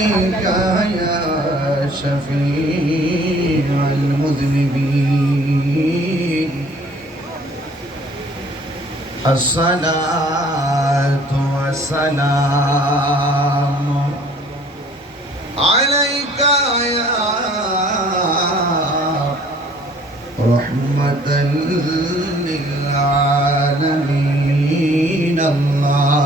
إليك يا شفيع المذنبين الصلاة والسلام عليك يا رحمة للعالمين الله